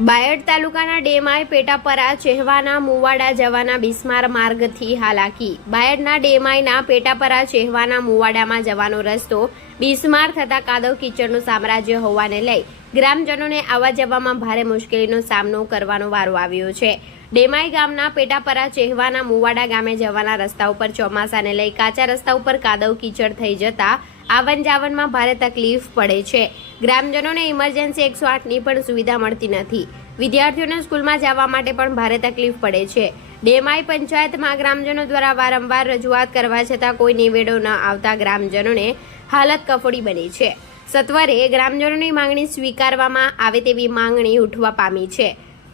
બાયડ તાલુકાના ડેમાઈ પેટાપરા ચેહવાના મુવાડા જવાના બિસ્માર માર્ગથી હાલાકી. બાયડના ડેમાઈના પેટાપરા ચેહવાના મુવાડામાં જવાનો રસ્તો બિસ્માર થતા કાદવ કીચડનું સામ્રાજ્ય હોવાને લઈ ગ્રામજનોને આવવા જવામાં ભારે મુશ્કેલીનો સામનો કરવાનો વારો આવ્યો છે. ડેમાઈ ગામના પેટાપરા ચેહવાના મુવાડા ગામે જવાના રસ્તા ઉપર ચોમાસાને લઈ કાચા રસ્તા ઉપર કાદવ કીચડ થઈ જતા આવન જાવનમાં ભારે તકલીફ પડે છે. ગ્રામજનોને ઇમરજન્સી એકસો આઠની પણ સુવિધા મળતી નથી. વિદ્યાર્થીઓને સ્કૂલમાં જવા માટે પણ ભારે તકલીફ પડે છે. ડેમાઈ પંચાયતમાં ગ્રામજનો દ્વારા વારંવાર રજૂઆત કરવા છતાં કોઈ નિવેડો ન આવતા ગ્રામજનોને હાલત કફોડી બની છે. સત્વરે ગ્રામજનોની માંગણી સ્વીકારવામાં આવે તેવી માંગણી ઉઠવા પામી છે.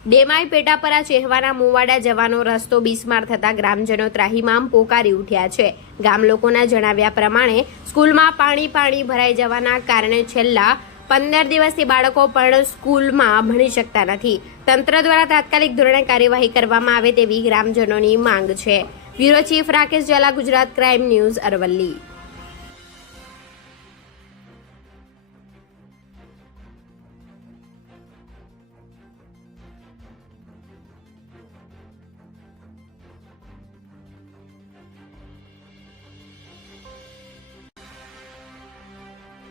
ડેમાઈ પેટાપરા ચહેવાના મુવાડા જવાનો રસ્તો બિસ્માર થતા ગ્રામજનો ત્રાહિમામ પોકારી ઉઠ્યા છે. ગામ લોકોના જણાવ્યા પ્રમાણે, સ્કૂલમાં પાણી પાણી ભરાઈ જવાના કારણે છેલ્લા પંદર દિવસથી બાળકો પણ સ્કૂલમાં ભણી શકતા નથી. તંત્ર દ્વારા તાત્કાલિક ધોરણે કાર્યવાહી કરવામાં આવે તેવી ગ્રામજનોની માંગ છે. Bureau chief Rakesh Jhala, Gujarat crime news Aravalli.